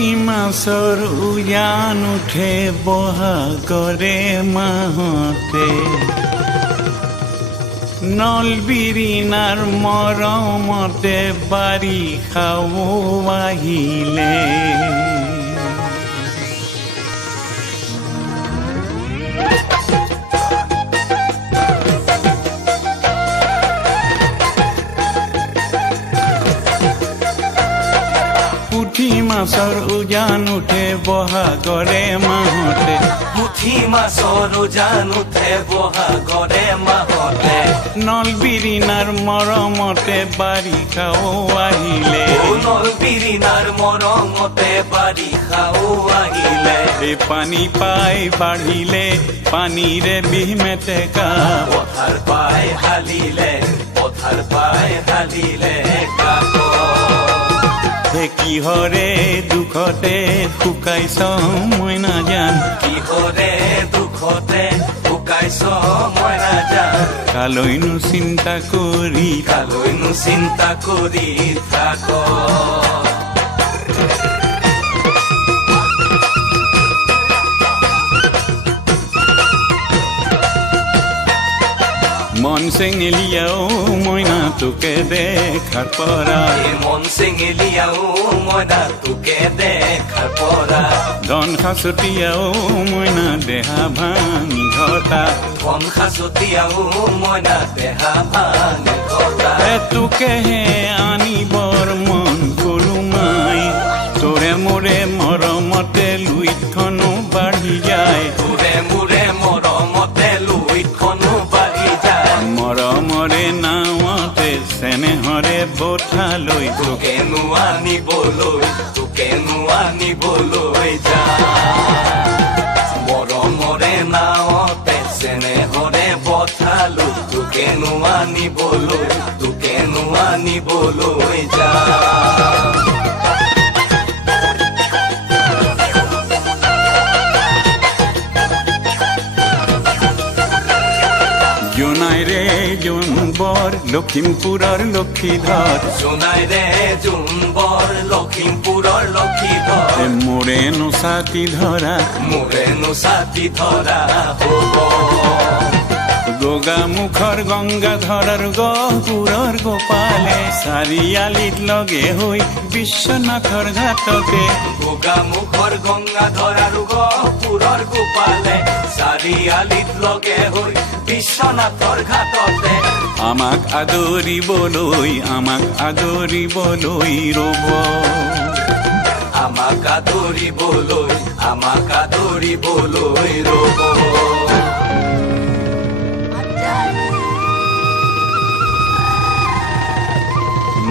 পুঠি মাছৰ উজান উঠে বহাগৰে মাহতে নলবিৰিণাৰ মৰমতে বাৰিষাও আহিলে পুঠি মাছৰ উজান উঠে বহাগৰে মাহতে পুঠি মাছৰ উজান উঠে বহাগৰে মাহতে নলবিৰিণাৰ মৰমতে বাৰিষাও আহিলে নলবিৰিণাৰ মৰমতে বাৰিষাও আহিলে এই পানী পাই বাঢ়িলে পানীৰে বিহ মেটেকা পথাৰ পাই হালিলে কাক হে কিহৰে দুখতে শুকাইছ মই নাজান কিহৰে দুখতে শুকাইছ মই নাজান কালৈনো চিন্তা কৰি থাক মন চেঙেলিয়াও মইনা তোকে দেখাৰ পৰা মন চেঙেলিয়াও মইনা তোকে দেখাৰ পৰা ধন সাঁচতীয়াও মইনা দেহা ভাঙি ঘটা ধন সাঁচতীয়াও মইনা দেহা ভাঙি ঘটা তোকেহে আনিবৰ মন কৰো মাই তোৰে মোৰে মৰমতে লুইতখনো বাঢ়ি যায় তোৰে মোৰে মৰমতে লুইতখনো বাঢ়ি যায় মৰমৰে নাৱতে চেনেহৰে বঠালৈ তোকেনো আনিবলৈ যা মৰমৰে নাৱতে চেনেহৰে বঠালো তোকেনো আনিবলৈ যা জোনাই ৰে জোনবৰ লখিমপুৰৰ লক্ষীধৰ জোনাই ৰে জোনবৰ লখিমপুৰৰ লক্ষীধৰ মোৰে নোচাতি ধৰা হ'ব গোগামুখৰ গংগাধৰৰ গহপুৰৰ গোপালে চাৰিআলিত লগে হৈ বিশ্বনাথৰ ঘাটতে গোগামুখৰ গংগাধৰ আৰু গহপুৰৰ গোপালে চাৰিআলিত লগে হৈ বিশ্বনাথৰ ঘাটতে আমাক আদৰিবলৈ ৰব আমাক আদৰিবলৈ ৰব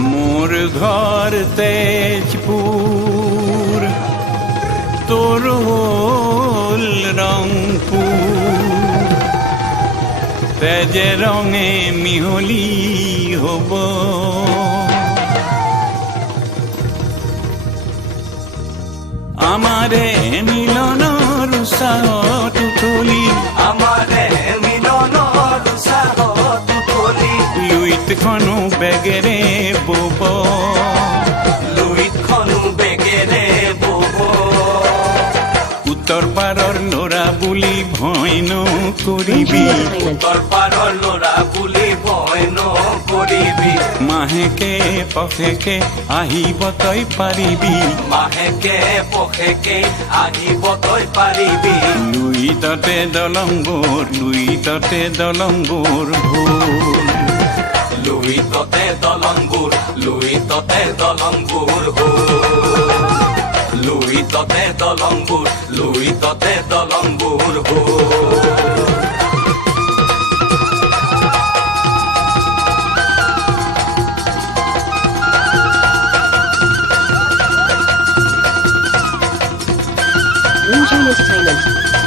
মোৰ ঘৰ তেজপুৰ তোৰ হ'ল ৰংপুৰ তেজে ৰঙে মিহলি হ'ব আমাৰে মিলনৰ উৎসাহত উঠলি লুইতখনো বেগেৰে বব উত্তৰ পাৰৰ ল'ৰা বুলি ভয় নকৰিবি মাহেকে পষেকে আহিব তই পাৰিবি লুইততে দলংবোৰ লুইততে দলংবোৰ Moonshine Entertainment.